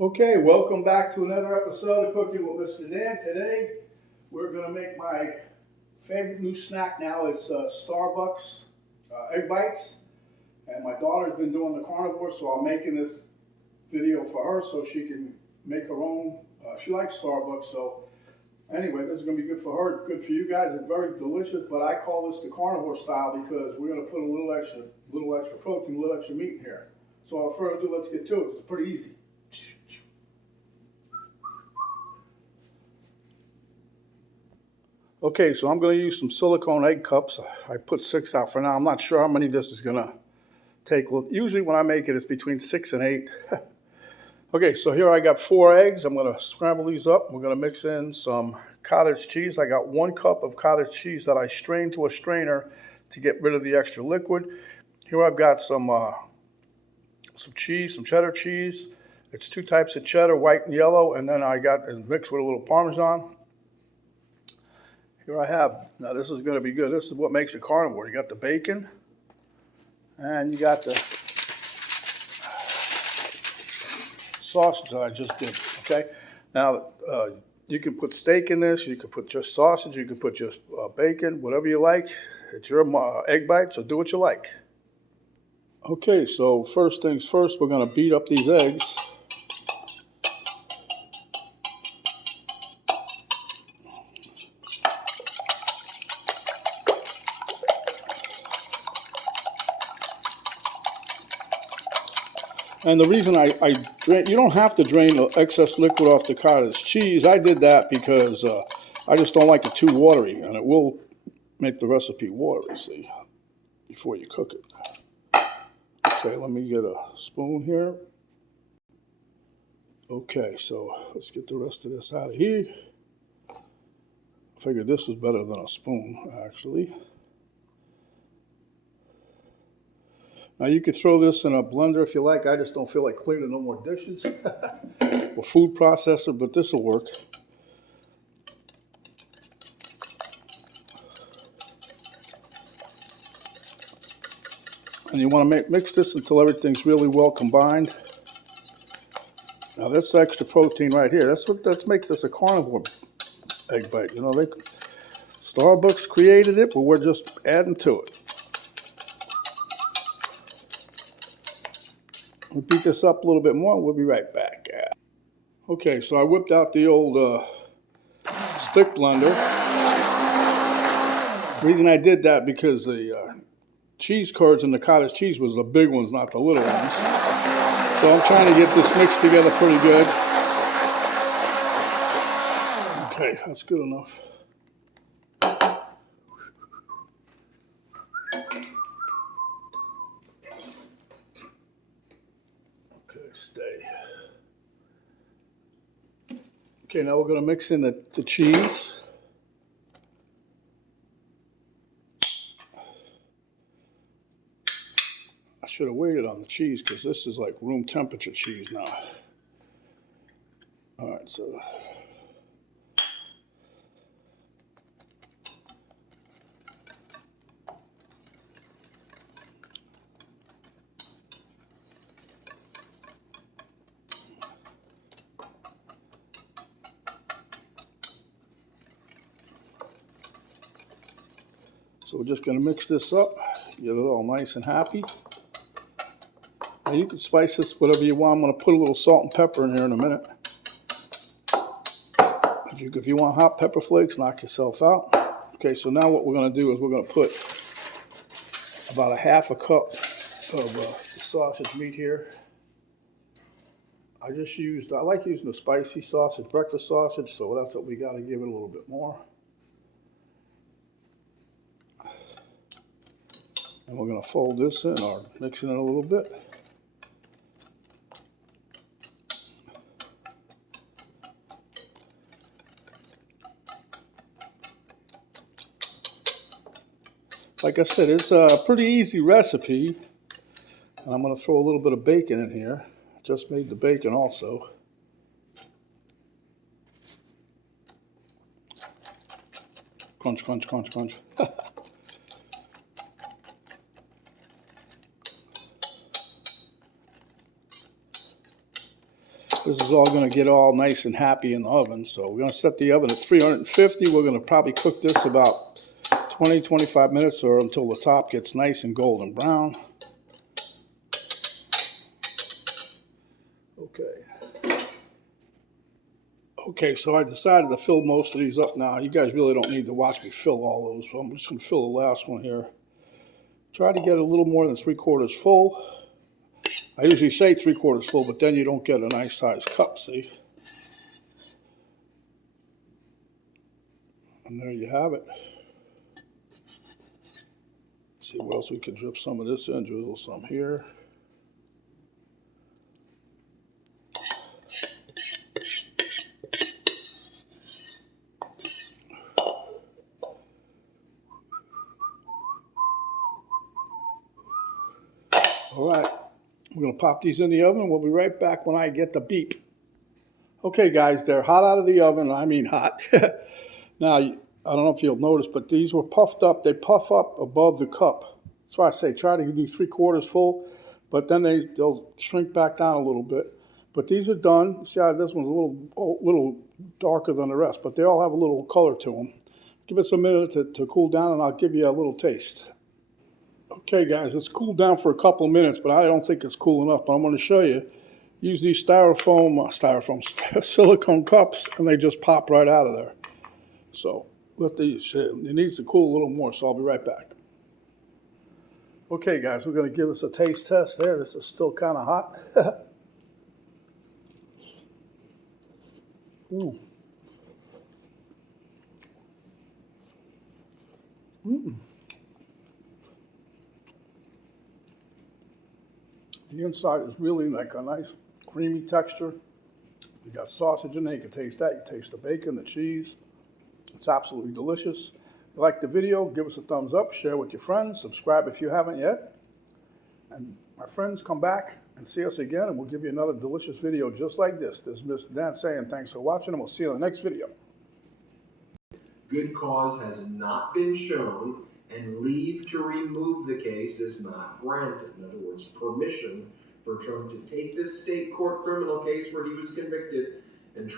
Okay, welcome back to another episode of Cooking with Mr. Dan. Today, we're going to make my favorite new snack now. It's Starbucks Egg Bites. And my daughter's been doing the Carnivore, so I'm making this video for her so she can make her own. She likes Starbucks, so anyway, this is going to be good for her, good for you guys. It's very delicious, but I call this the Carnivore style because we're going to put a little extra protein, a little extra meat in here. So without further ado, let's get to it. It's pretty easy. Okay, so I'm going to use some silicone egg cups. I put 6 out for now. I'm not sure how many this is going to take. Usually when I make it, it's between 6 and 8. Okay, so here I got 4 eggs. I'm going to scramble these up. We're going to mix in some cottage cheese. I got 1 cup of cottage cheese that I strained to a strainer to get rid of the extra liquid. Here I've got some cheese, some cheddar cheese. It's 2 types of cheddar, white and yellow, and then I got it mixed with a little Parmesan. Here I have, now this is going to be good. This is what makes a carnivore. You got the bacon, and you got the sausage that I just did, okay? Now, you can put steak in this. You can put just sausage. You can put just bacon, whatever you like. It's your egg bite, so do what you like. Okay, so first things first, we're going to beat up these eggs. And the reason I drain, you don't have to drain the excess liquid off the cottage cheese. I did that because I just don't like it too watery, and it will make the recipe watery, see, before you cook it. Okay, let me get a spoon here. Okay, so let's get the rest of this out of here. I figured this was better than a spoon, actually. Now you could throw this in a blender if you like. I just don't feel like cleaning no more dishes or food processor, but this will work. And you want to mix this until everything's really well combined. Now that's extra protein right here. That makes this a carnivore egg bite. You know, Starbucks created it, but we're just adding to it. We'll beat this up a little bit more and we'll be right back. Okay, so I whipped out the old stick blender. The reason I did that because the cheese curds and the cottage cheese was the big ones, not the little ones. So I'm trying to get this mixed together pretty good. Okay, that's good enough. Stay. Okay, now we're going to mix in the cheese. I should have waited on the cheese because this is like room temperature cheese now. All right, so we're just going to mix this up, get it all nice and happy. Now you can spice this whatever you want. I'm going to put a little salt and pepper in here in a minute. If you want hot pepper flakes, knock yourself out. Okay, so now what we're going to do is we're going to put about a half a cup of sausage meat here. I like using the spicy sausage, breakfast sausage, so that's what we got to give it a little bit more. And we're going to fold this in or mix it in a little bit. Like I said, it's a pretty easy recipe. And I'm going to throw a little bit of bacon in here. Just made the bacon also. Crunch, crunch, crunch, crunch. This is all going to get all nice and happy in the oven. So we're going to set the oven at 350. We're going to probably cook this about 20-25 minutes or until the top gets nice and golden brown. Okay, so I decided to fill most of these up now. You guys really don't need to watch me fill all those, so I'm just going to fill the last one here. Try to get a little more than 3/4 full. I usually say 3/4 full, but then you don't get a nice sized cup, see? And there you have it. Let's see what else we can drip some of this in, drizzle some here. All right, we're going to pop these in the oven. We'll be right back when I get the beep. Okay, guys, they're hot out of the oven. I mean hot. Now, I don't know if you'll notice, but these were puffed up. They puff up above the cup. That's why I say try to do 3/4 full, but then they'll shrink back down a little bit. But these are done. See how this one's a little darker than the rest, but they all have a little color to them. Give it a minute to cool down, and I'll give you a little taste. Okay, guys, it's cooled down for a couple of minutes, but I don't think it's cool enough. But I'm going to show you. Use these silicone cups, and they just pop right out of there. So let these. It needs to cool a little more, so I'll be right back. Okay, guys, we're going to give us a taste test there. This is still kind of hot. Mm. Mm-mm. The inside is really like a nice creamy texture. You got sausage in there. You can taste that. You taste the bacon, the cheese. It's absolutely delicious. If you like the video, give us a thumbs up, share with your friends, subscribe if you haven't yet. And my friends, come back and see us again, and we'll give you another delicious video just like this. This is Mr. Dan saying thanks for watching, and we'll see you in the next video. Good cause has not been shown, and leave to remove the case is not granted. In other words, permission for Trump to take this state court criminal case where he was convicted and